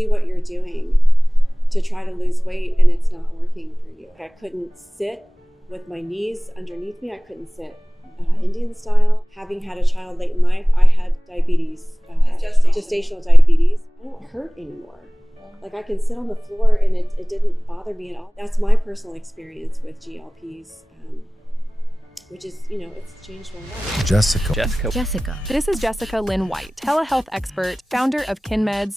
see what you're doing to try to lose weight and it's not working for you. I couldn't sit with my knees underneath me. I couldn't sit Indian style. Having had a child late in life, I had diabetes, gestational diabetes. I don't hurt anymore. Like I can sit on the floor and it didn't bother me at all. That's my personal experience with GLPs, which is, it's changed my life. Jessica. This is Jessica Lynn White, telehealth expert, founder of KinMeds.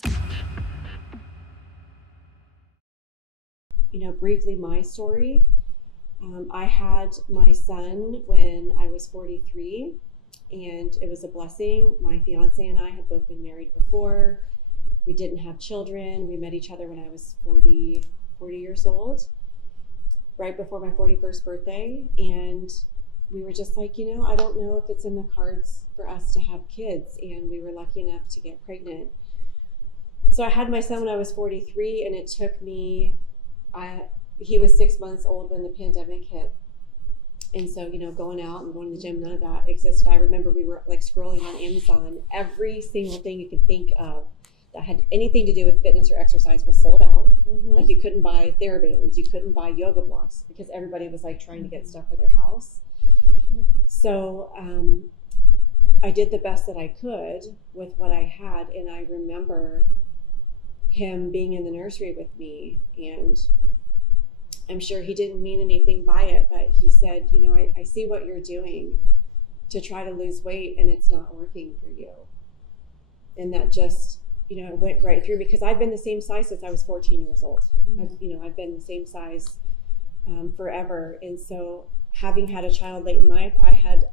Briefly my story. I had my son when I was 43, and it was a blessing. My fiance and I had both been married before. We didn't have children. We met each other when I was 40 years old, right before my 41st birthday. And we were just like, I don't know if it's in the cards for us to have kids. And we were lucky enough to get pregnant. So I had my son when I was 43, and it took me, he was 6 months old when the pandemic hit. And so, going out and going to the gym, none of that existed. I remember we were like scrolling on Amazon. Every single thing you could think of that had anything to do with fitness or exercise was sold out. Mm-hmm. Like you couldn't buy TheraBands, you couldn't buy yoga blocks because everybody was like trying to get stuff for their house. So I did the best that I could with what I had. And I remember him being in the nursery with me, and I'm sure he didn't mean anything by it, but he said, I see what you're doing to try to lose weight and it's not working for you. And that just, it went right through, because I've been the same size since I was 14 years old. Mm-hmm. I've been the same size forever. And so having had a child late in life, I had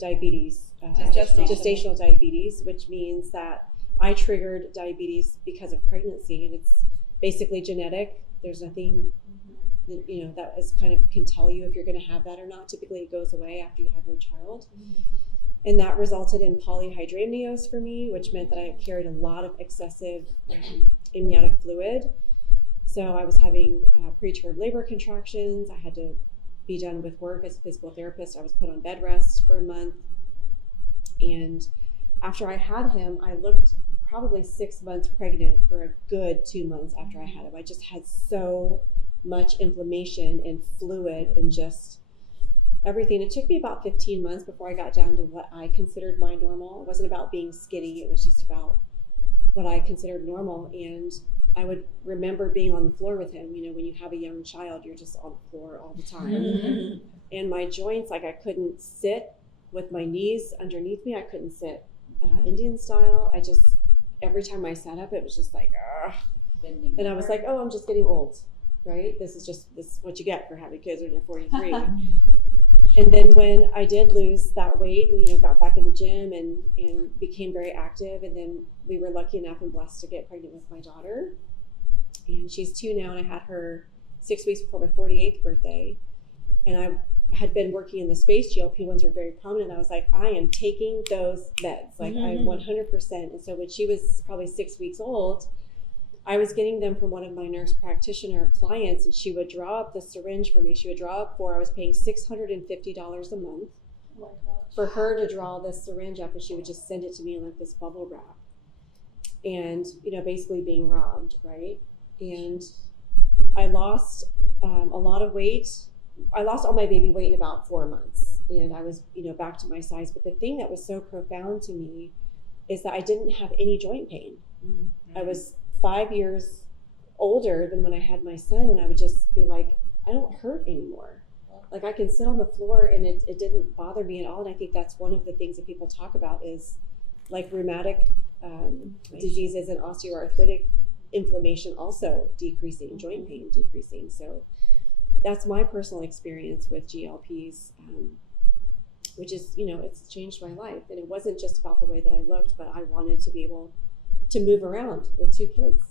diabetes, gestational diabetes, which means that I triggered diabetes because of pregnancy, and it's basically genetic. There's nothing, that is kind of can tell you if you're going to have that or not. Typically it goes away after you have your child. Mm-hmm. And that resulted in polyhydramnios for me, which meant that I carried a lot of excessive amniotic fluid. So I was having preterm labor contractions. I had to be done with work as a physical therapist. I was put on bed rest for a month. And after I had him, I looked probably 6 months pregnant for a good 2 months after I had him. I just had so much inflammation and fluid and just everything. It took me about 15 months before I got down to what I considered my normal. It wasn't about being skinny. It was just about what I considered normal. And I would remember being on the floor with him. When you have a young child, you're just on the floor all the time. Mm-hmm. And my joints, like I couldn't sit with my knees underneath me. I couldn't sit Indian style. Every time I sat up, it was just like, ugh. And I was like, oh, I'm just getting old, right? This is what you get for having kids when you're 43. And then when I did lose that weight, got back in the gym and became very active. And then we were lucky enough and blessed to get pregnant with my daughter. And she's 2 now, and I had her 6 weeks before my 48th birthday. And I had been working in the space. GLP-1s were very prominent. I was like, I am taking those meds. Like mm-hmm. I 100%. And so when she was probably 6 weeks old, I was getting them from one of my nurse practitioner clients, and she would draw up the syringe for me. She would draw up I was paying $650 a month for her to draw this syringe up, and she would just send it to me in like this bubble wrap. And, basically being robbed, right? And I lost a lot of weight. I lost all my baby weight in about 4 months, and I was, back to my size. But the thing that was so profound to me is that I didn't have any joint pain. Mm-hmm. I was 5 years older than when I had my son, and I would just be like, I don't hurt anymore. Like I can sit on the floor and it didn't bother me at all. And I think that's one of the things that people talk about is like rheumatic diseases and osteoarthritic inflammation also decreasing, joint pain decreasing. So that's my personal experience with GLPs, which is, it's changed my life. And it wasn't just about the way that I looked, but I wanted to be able to move around with 2 kids.